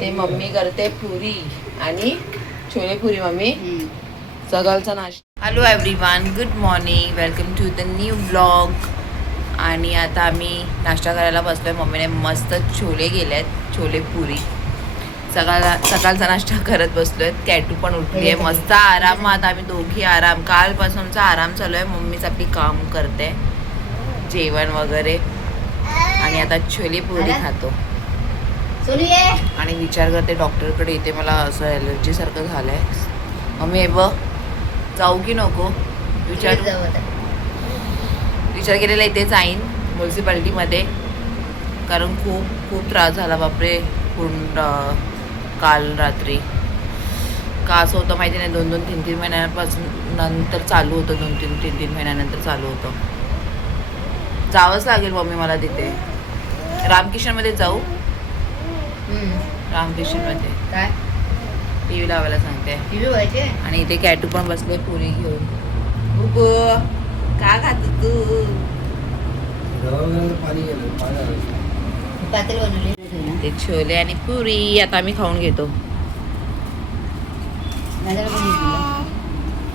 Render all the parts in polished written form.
ते मम्मी करते पुरी आणि छोले पुरी मम्मी सकाळचा नाश्ता. Hello everyone, good morning, welcome to the new blog. आणि आता आम्ही नाश्ता करायला बसलोय. मम्मीने मस्त छोले गेलेत, छोले पुरी. सकाळचा नाश्ता करत बसलोय. कॅटू पण उठली आहे मस्त आरामात. आम्ही दोघी आराम, कालपासून आमचा आराम चालू आहे. मम्मीच आपली काम करते, जेवण वगैरे. आणि आता छोले पुरी खातो आणि विचार करते डॉक्टरकडे येते. मला असं ॲलर्जी सारखं झालंय. मम्मी हे बघ, जाऊ की नको विचार केलेला इथे जाईन म्युन्सिपाल्टीमध्ये, कारण खूप त्रास झाला बापरे पूर्ण काल रात्री. का असं होतं माहिती नाही, 2-3 महिन्यापासून नंतर चालू होतं. 2-3 महिन्यानंतर चालू होतं. जावंच लागेल मम्मी मला तिथे. रामकिशनमध्ये जाऊ. रामकिशनमध्ये काय टीव्ही लावायला सांगते. टीव्ही व्हायचे. आणि इथे कॅटू पण बसले पुरी घेऊन. उबो का खातो तू? पातेल बनवले ते छोले आणि पुरी आता आम्ही खाऊन घेतो.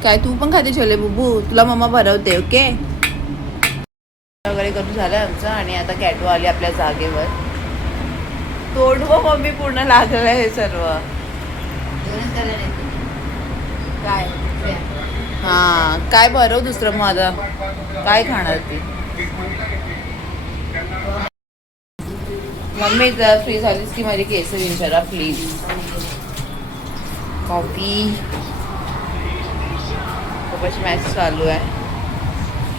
काय तू पण खाते छोले बुबू? तुला मम्मा भरवते. ओके वगैरे करून झालं आमचं. आणि आता कॅटू आली आपल्या जागेवर. तोंड व मम्मी पूर्ण लागलं हे सर्व. काय हा काय भरव दुसरं मग आता काय खाणार ती? मम्मी जर फ्री झालीस की माझी केस विचारा प्लीज. कॉफी. खूपच मॅच चालू आहे.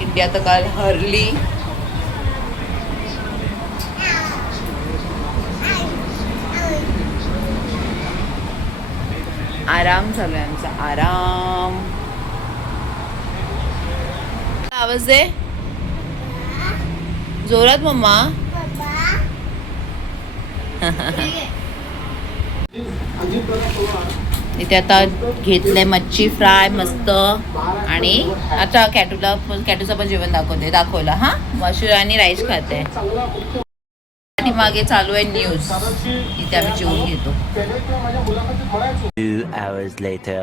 इंडिया तर काल हरली. आराम चालू आहे आमचा, आराम. आवाज दे जोरात मम्मा. इथे आता घेतलंय मच्छी फ्राय मस्त. आणि आता कॅटूचं पण जेवण दाखवलं हा. मशरूम आणि राईस खाते. मागे चालू आहे न्यूज. इथे आम्ही जेवून घेतो. 2 hours later.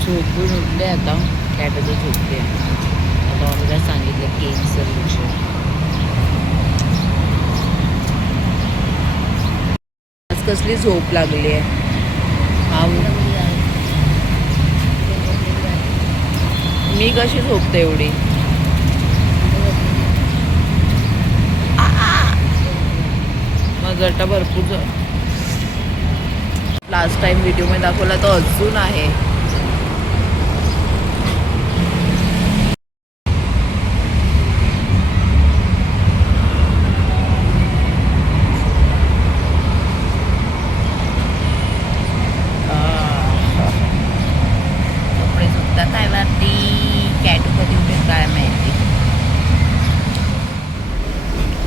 झोपून उठले आता. कॅटू झोपते. आता मम्मीला सांगितलं केकचं विषय. आज कसली झोप लागली आहे. मी कशी झोपते एवढी? मग गटा भरपूर. लास्ट टाइम व्हिडिओ मध्ये दाखवला तो अजून आहे. कपडे सुकतात आहे वरती. कॅटू कधी उठेल काय माहिती.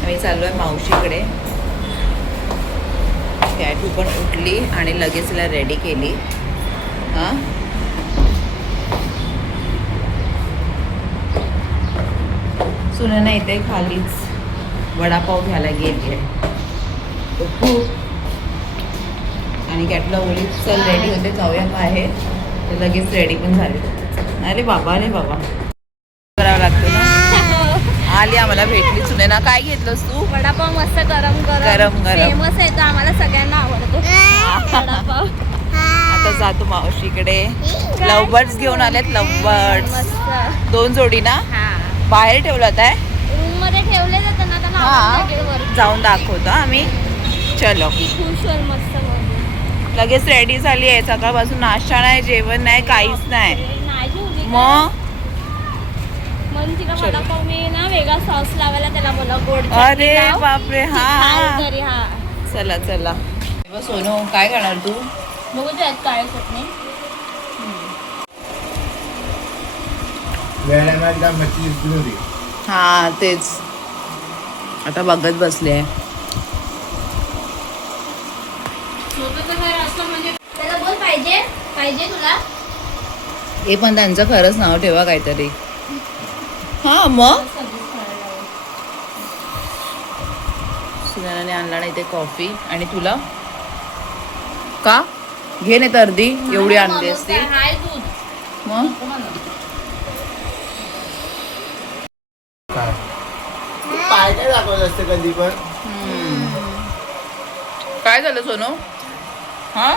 आम्ही चाललो आहे मावशीकडे. कॅटू पण उठली आणि लगेच तिला रेडी केली. हां सुनना इथे खालीच वडापाव घ्यायला गेली आहे. आणि कॅटूला बोली चल रेडी होते जाऊया बाहेर. तर लगेच रेडी पण झाली. अरे बाबा करावं लागतं ना. आली आम्हाला भेटली सुनेना. काय घेतलंस तू? वडापाव मस्त गरम गरम फेमस आहे तो, आम्हाला सगळ्यांना आवडतो वडापाव. आता जातो मावशीकडे. लवबर्ड्स घेऊन आलेत. लवबर्ड्स मस्त 2 जोडी ना. बाहेर ठेवलं आहे. रूम मध्ये ठेवले जातात ना. हा जाऊन दाखवतो आम्ही. चलो खुश होईल मस्त. लगेच रेडी झाली आहे. सकाळपासून नाश्ता नाही, जेवण नाही, काहीच नाही. मग म्हणून तिला वडापाव मी ना वेगळा सॉस लावायला त्याला बोला गोड. अरे बापरे. हा तरी हा चला चला. सोनू काय करणार तू? बघू त्यात काय चटणी. हा तेच आता बघत बसले. त्याला बोल पाहिजे पाहिजे तुला. हे पण त्यांचं खरंच नाव ठेवा काहीतरी. हा मग सुनैनाने आणला ना इथे कॉफी. आणि तुला का घे नाही तर अर्धी एवढी आणली असते हाय दूध मग पाय काय दाखवत असते कधी पण. काय झालं सोनू हा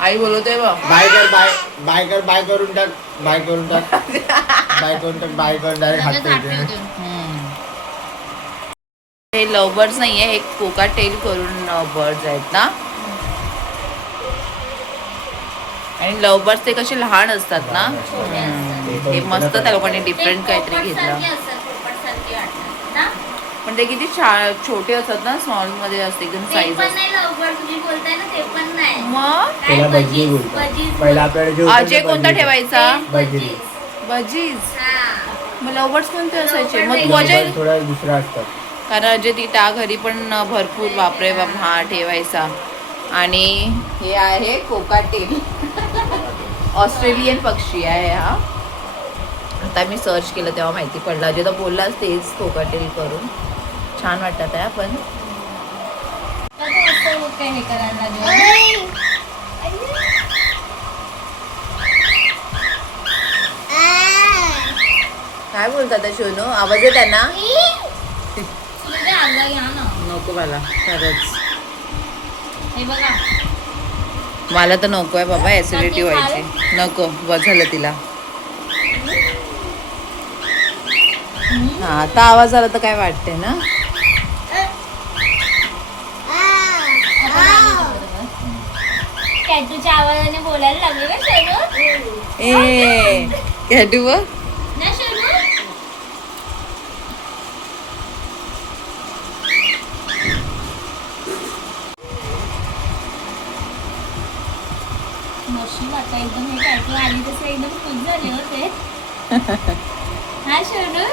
आई बोलवते बा बाय कर बाय बाय कर बाय करून टाक बाय करून टाक बाय करून टाक बाय करून डायरेक्ट हात ठेवते. हे लव बर्ड्स नाहीये एक कोका टेल करून बर्ड्स आहेत ना आणि लव बर्ड्स ते कसे लहान असतात ना हे मस्त त्या लोकांनी डिफरंट काहीतरी घेतलं पण ते किती छोटे असतात ना स्मॉल मध्ये असते एकदम साईज मग त्याला भजी बोलतात. पहिला आपल्याकडे जे होतं अजय ते कोणता भजी. ठेवायचा भजी. भजीज मग लव बर्ड्स कोणते असायचे मग तू नंबर अजय थोडा दुसरा असतात. कारण अजय ती त्या घरी पण भरपूर बापरे बाप हा ठेवायचा आणि हे आहे कोकाटेल ऑस्ट्रेलियन पक्षी आहे हा आता मी सर्च केलं तेव्हा माहिती पडलं अजय तर बोललाच तेच कोकाटेल करून छान वाटतात आहे पण हे करायला काय बोलतात शोनू आवाज आहे त्यांना नको मला खरंच हे बघा मला तर नको आहे बाबा ऍसिडिटी व्हायची नको बस झालं तिला हा आता आवाज आला तर काय वाटते ना कॅटूच्या आवाजाने बोलायला लागले ना शरू ए कॅटू बघ ना शरू नशीब आता एकदम हे कॅटू आली तसं एकदम खुश झाले होते हा शरू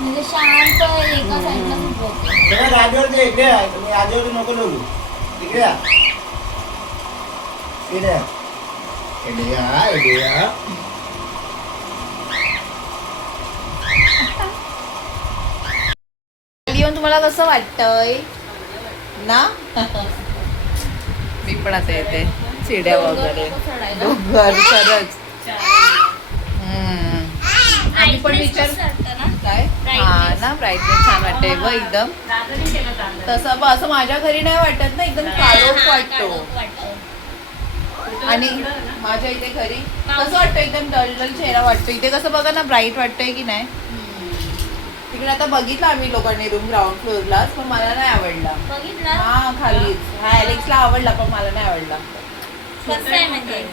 म्हणजे शांत एका साईडला झोपवते त्याला राजवरती इकडे या. तुम्ही राजवरती नको लोगू इकडे या इकडे या इकडे या इकडे या. येऊन तुम्हाला कसं वाटतंय ना मी पण आता येते चिड्या वगैरे डोंगर खरंच आम्ही पण विचार काय हा ना ब्राईटनेस छान वाटते व एकदम तसं असं माझ्या घरी नाही वाटत ना एकदम काळोख वाटतो आणि माझ्या इथे घरी कसं वाटतं एकदम डल चेहरा वाटतो इथे कसं बघा ना ब्राईट वाटतंय की नाही तिकडे आता बघितलं आम्ही लोकांनी रूम ग्राउंड फ्लोअरलाच पण मला नाही आवडला बघितलं हा खालीच हा एलेक्सला आवडला पण मला नाही आवडला कसं आहे म्हणजे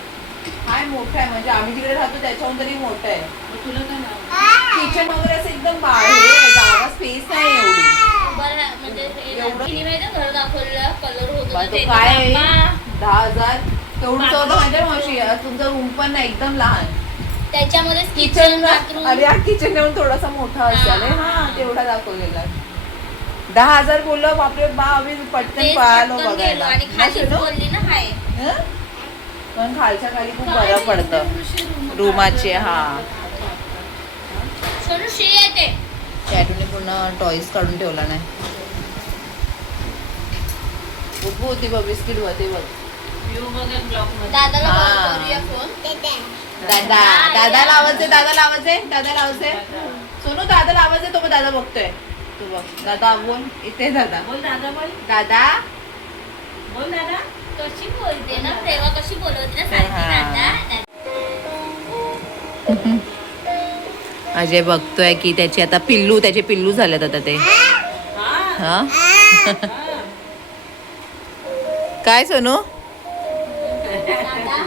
हाय मोठा आहे म्हणजे आम्ही तिकडे राहतो त्याच्याहून तरी मोठं आहे किचन वगैरे असं एकदम बाहेर जागा स्पेस नाही एवढी बरं म्हणजे एवढं? तिने माहिती आहे घर दाखवलेला कलर होतो पण तो काय आहे 10,000 तेवढंच होतं माझ्या मावशी तुमचा रूम पण नाही एकदम लहान त्याच्यामध्ये किचन बाथरूम अरे हा किचन येऊन थोडासा मोठा असेल हा तेवढा दाखवलेला 10,000 बोललो बापरे बा आम्ही पटकन पळालो बघायला आणि खाली बोलली ना हाय हं? पण खालच्या खाली खूप बरं पडतं रूमाचे हा सोनू शी येते कॅटूने पूर्ण टॉईस काढून ठेवला नाही उभू होती बघ बिस्किट होते बघ दादाला हा. call करूया फोन दादा दादाला आवाज आहे दादाला आवाज आहे दादाला आवाज आहे सोनू दादाला आवाज आहे तो बघ दादा बघतोय तू बघ दादा बोल इथे दादा बोल दादा बोल दादा बोल दादा कशी बोलते ना तेव्हा कशी बोलवते ना सारखी हा. दादा अजय बघतोय की त्याचे आता त्याचे पिल्लू झालेत आता ते हा काय सोनू दादा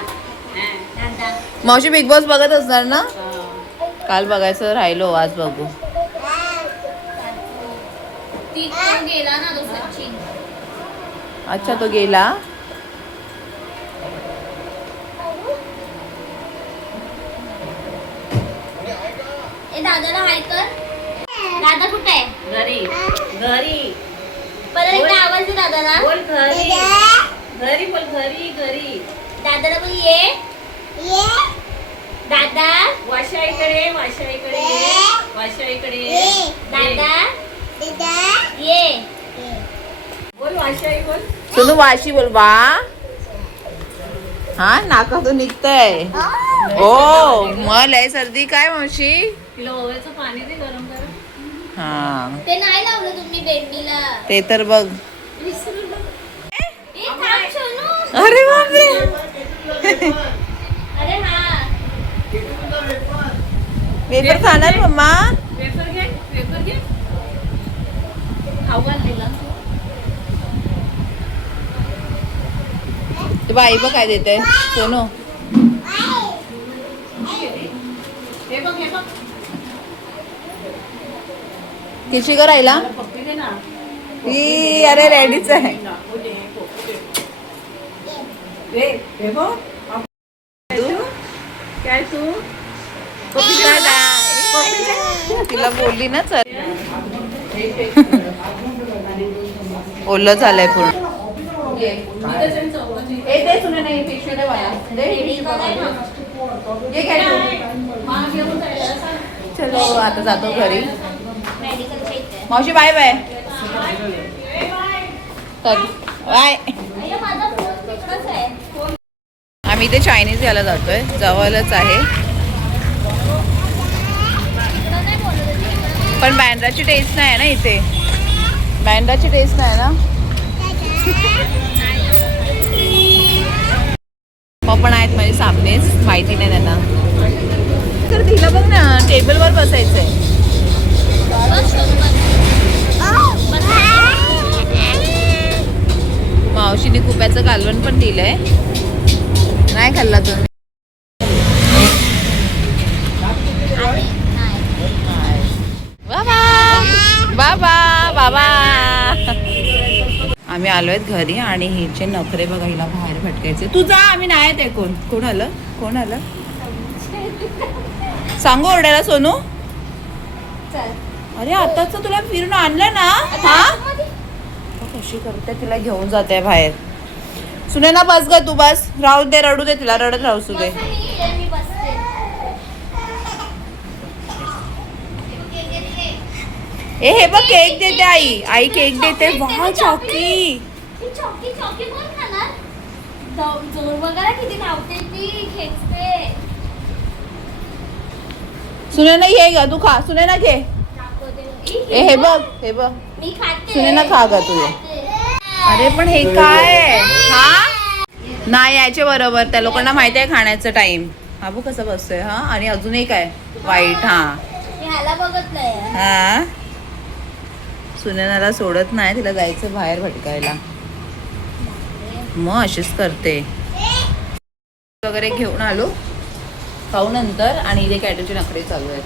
दादा मावशी बिग बॉस बघत असणार ना काल बघायचं राहिलो आज बघू ती पण गेला ना तो सचिन अच्छा तो गेला ए दादाला हाय कर दादा कुठे आहे घरी घरी परत एकदा आवाज दे दादाला बोल घरी घरी बोल घरी घरी दादाला बोल ये दादा वाशाईकडे वाशाईकडे ये. वाशाईकडे ये. दादा ये बोल वाशाई बोल. सोनू वाशी बोल वा. हा नाकातून निघतंय. ओ मग लय सर्दी काय मावशी. तिला ओव्याचं पाणी दे गरम गरम. हा ते नाही लावलं तुम्ही बेडनीला ते तर बघ. विसरू नका. ए, थांब सोनू. अरे बापरे. अरे हा वेफर खाणार मम्मा. वेफर घे वेफर घे. खाऊ घाललेला. ते बाई बघ काय देते सोनू. हे बघ हे बघ. किशी करायला पप्पी दे ना. ही अरे रेडीच आहे. हे बघ. काय तू तिला बोलली ना चल. ओलं झालंय पूर्ण. चलो आता जातो घरी. मेडिकलच्या इथे मावशी बाय बाय बाय. अय्या, माझा फोन तिकडंच आहे. आम्ही इथे चायनीज यायला जातोय जवळच आहे. तिकडं नाही बोलत आहे, तिकडं. पण बँड्राची टेस्ट नाही आहे ना इथे. बँड्राची टेस्ट नाही ना. पण आहेत माझे सामनेच माहिती नाही त्यांना. तर तिला बघ ना टेबलवर बसायचंय. बस, बस. मावशीने कुप्याचं कालवण पण दिलंय. नाही खाल्ला तुम्ही. बाबा बाबा बाबा. आम्ही आलोय घरी आणि हिचे नखरे बघा. हिला बाहेर भटकायचे. तू जा आम्ही नाही ते. कोण कोण आलं कोण आलं सांगू ओरडायला सोनू. चल. अरे आताच तुला फिरून आणलं ना. हा कशी करते तिला घेऊन जाते बाहेर. सुने ना बस ग तू बस. राहू दे रडू दे तिला. रडत राहू दे. बसा मी बसते. ए हे बघ केक देते आई. आई केक देते. वा चॉकी. ही चॉकी चॉकी कोण खाणार? जोर वगैरे किती धावते ती खेचते. सुने ना ये ग तू खा. सुने ना घे. दाखवते. ए हे बघ हे बघ. मी खाते. सुने ना खा ग तू. अरे पण हे काय. हा नाही यायचे बरोबर. त्या लोकांना माहिती आहे खाण्याचं टाइम. हा बघ कसं बसतोय. हा आणि अजून एक आहे वाईट. हा मी ह्याला बघत नाही. हा सुनेनाला सोडत नाही. तिला जायचं बाहेर भटकायला. मग अशीच करते. वगैरे घेऊन आलो खाऊ नंतर. आणि इथे कॅटूचे नखरे चालू आहेत.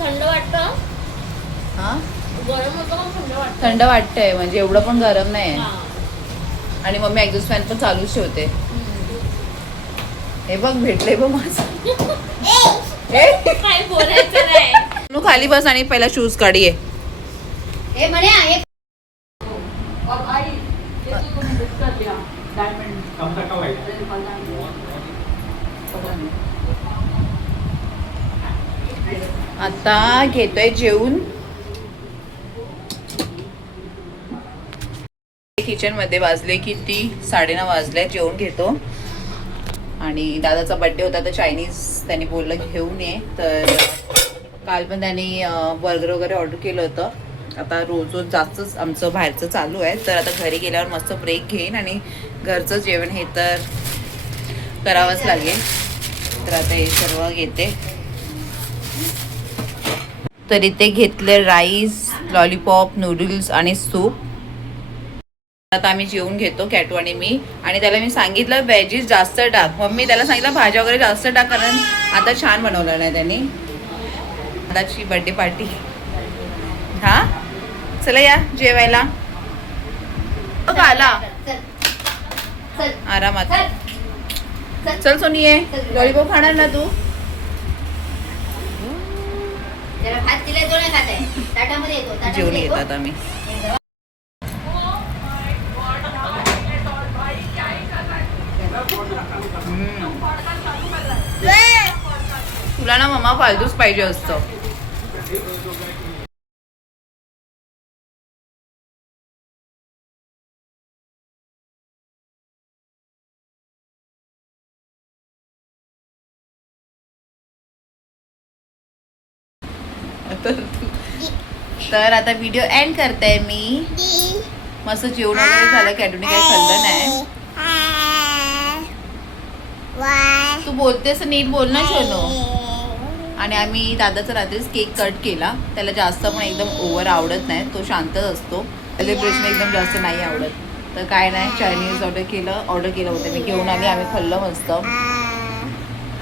थंड वाटतं. हा गरम होतं पण थंड वाटतं. थंड वाटतंय म्हणजे एवढं पण गरम नाही. हा. आणि मम्मी एक्झॉस्ट फॅन पण चालूच ठेवते. हे बघ भेटले बघ माझं. काय बोलायचं नाही. तू खाली बस आणि पहिला शूज काढी आहे. हे म्हणे आहे. आता घेतोय जेवून. किचन मध्ये वाजले किती 9:30 वाजले. जेवून घेतो. आणि दादाचा बर्थडे होता तर चायनीज त्यांनी बोललं घेऊन ये. तर काल पण त्यांनी बर्गर वगैरे ऑर्डर केलं होतं. आता रोज रोज जास्तच आमचं बाहेरचं चालू आहे. तर आता घरी गेल्यावर मस्त ब्रेक घेईन आणि घरचं जेवण हे तर करावंच लागेल. तर आता हे सर्व घेते. तर इथे घेतले राईस, लॉलीपॉप, नूडल्स आणि सूप. आता आम्ही जेवून घेतो कॅटू आणि मी. आणि त्याला मी सांगितलं व्हेजीस जास्त टाक. मम्मी त्याला सांगितलं भाज्या वगैरे जास्त टाक कारण आता छान बनवलं नाही त्यांनी. दादाची बर्थडे पार्टी. हा चला या जेवायला. आला आरामात. चल सोनी ये. लॉलीपॉप खाणार ना तू. भात दिले तो नाही खाते. ताटामध्ये येतो. जेवून येतात आम्ही. तुला ना मम्मा फालतूच पाहिजे असतं. तर आता व्हिडिओ एंड करते मी. मस्त जेवण वगैरे झालं. कॅटूने काही खाल्लं नाही. तू बोलतेस नीट बोल ना शोनो. आणि आम्ही दादाचा रात्रीच केक कट केला. त्याला जास्त पण एकदम ओव्हर आवडत नाही. तो शांतच असतो. सेलिब्रेशन एकदम जास्त नाही आवडत. तर काय नाही, चायनीज ऑर्डर केलं होतं मी. घेऊन आली, आम्ही खाल्लं मस्त.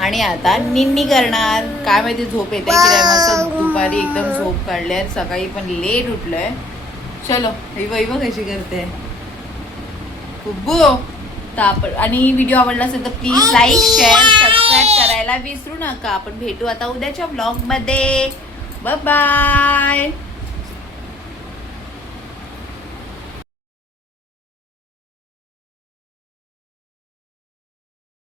आणि आता निन्नी करणार. काय माहिती झोप येते की नाही. मस्त दुपारी एकदम झोप काढली. सकाळी पण लेट उठलोय. चलो वैव कशी करते कुब्बू. आणि व्हिडिओ आवडला असेल तर प्लीज लाईक शेअर सबस्क्राईब करायला विसरू नका. आपण भेटू आता उद्याच्या ब्लॉग मध्ये. Bye bye.